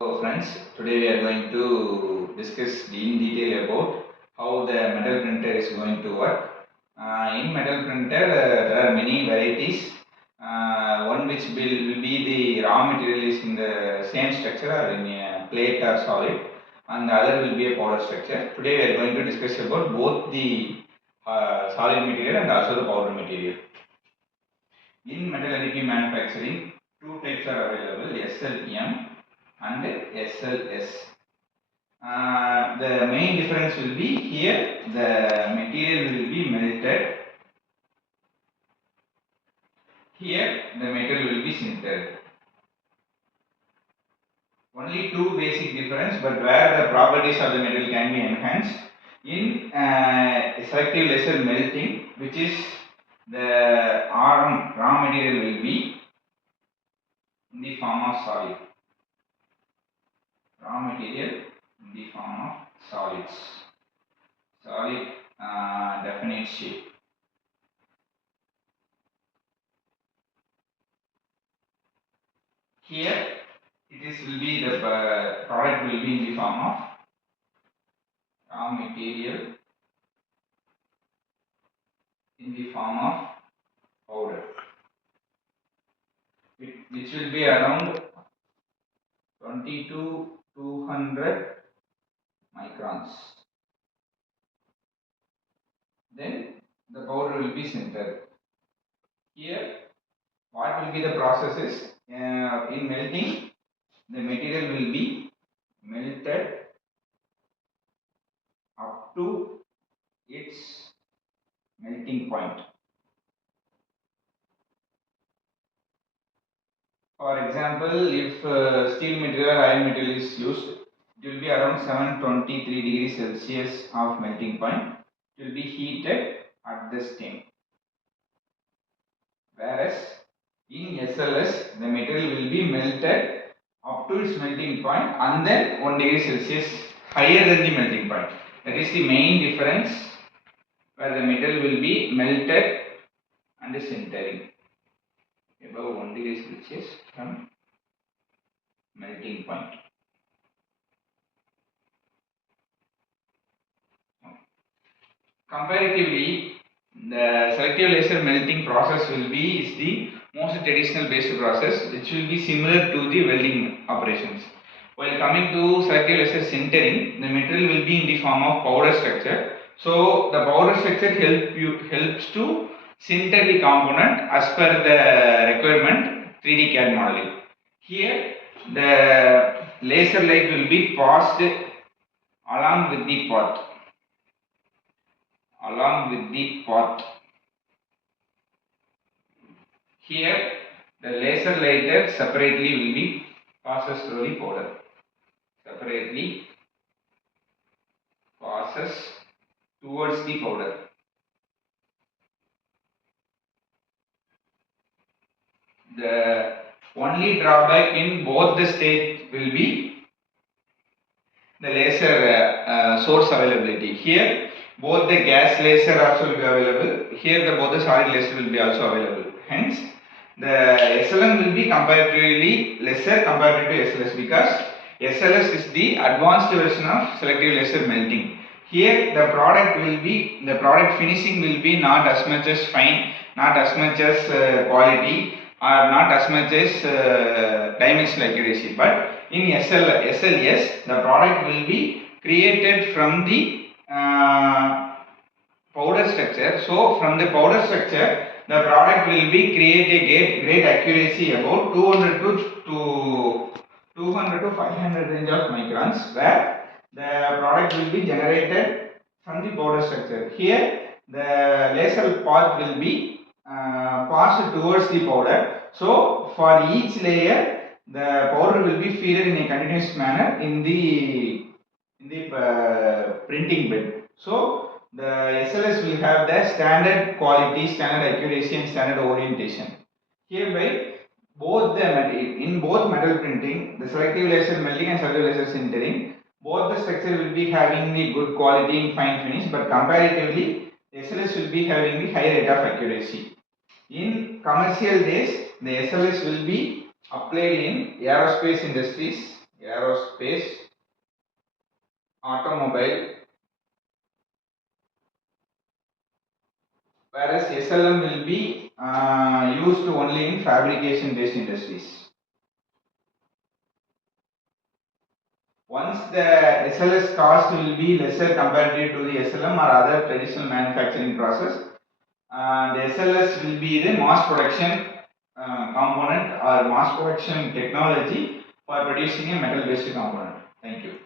So friends, today we are going to discuss in detail about how the metal printer is going to work. In metal printer, there are many varieties. One which will be the raw material is in the same structure or in a plate or solid, and the other will be a powder structure. Today we are going to discuss about both the solid material and also the powder material. In metal additive manufacturing, two types are available: SLM and SLS. The main difference will be here the material will be melted, here the metal will be sintered. Only two basic difference, but where the properties of the metal can be enhanced in selective laser melting, which is the raw material will be in the form of solid. Raw material in the form of solid definite shape. Here will be the product will be in the form of raw material in the form of powder, which will be around 20 to 200 microns. Then the powder will be sintered. Here, what will be the processes in melting? The material will be melted up to its melting point. For example, if steel material or iron material is used, it will be around 723 degrees Celsius of melting point. It will be heated at this time. Whereas in SLS, the material will be melted up to its melting point and then 1 degree Celsius higher than the melting point. That is the main difference, where the metal will be melted and sintering above 1 degree Celsius from melting point. Comparatively, the selective laser melting process will be the most traditional based process, which will be similar to the welding operations. While coming to selective laser sintering, the material will be in the form of powder structure. So the powder structure helps to sinter the component as per the requirement 3D CAD modeling. Here the laser light will be passed along with the path. Here the laser lighter separately will be passes through the powder. Separately passes towards the powder. The only drawback in both the states will be the laser source availability. Here both the gas laser also will be available. Here both the solid laser will be also available. Hence the SLM will be comparatively lesser compared to SLS, because SLS is the advanced version of selective laser melting. Here the product finishing will be not as much as fine, not as much as quality, or not as much as dimensional accuracy. But in SLS, the product will be created from the powder structure. So from the powder structure, the product will be create a great accuracy, about 200 to 500 range of microns, where the product will be generated from the powder structure. Here the laser path will be passed towards the powder. So for each layer, the powder will be fed in a continuous manner in the printing bed. So the SLS will have the standard quality, standard accuracy and standard orientation. Hereby in both metal printing, the selective laser melting and selective laser sintering, both the structure will be having the good quality and fine finish, but comparatively SLS will be having the high rate of accuracy. In commercial days, the SLS will be applied in aerospace industries, aerospace, automobile, whereas SLM will be used only in fabrication based industries. Once the SLS cost will be lesser compared to the SLM or other traditional manufacturing process, the SLS will be the mass production component or mass production technology for producing a metal based component. Thank you.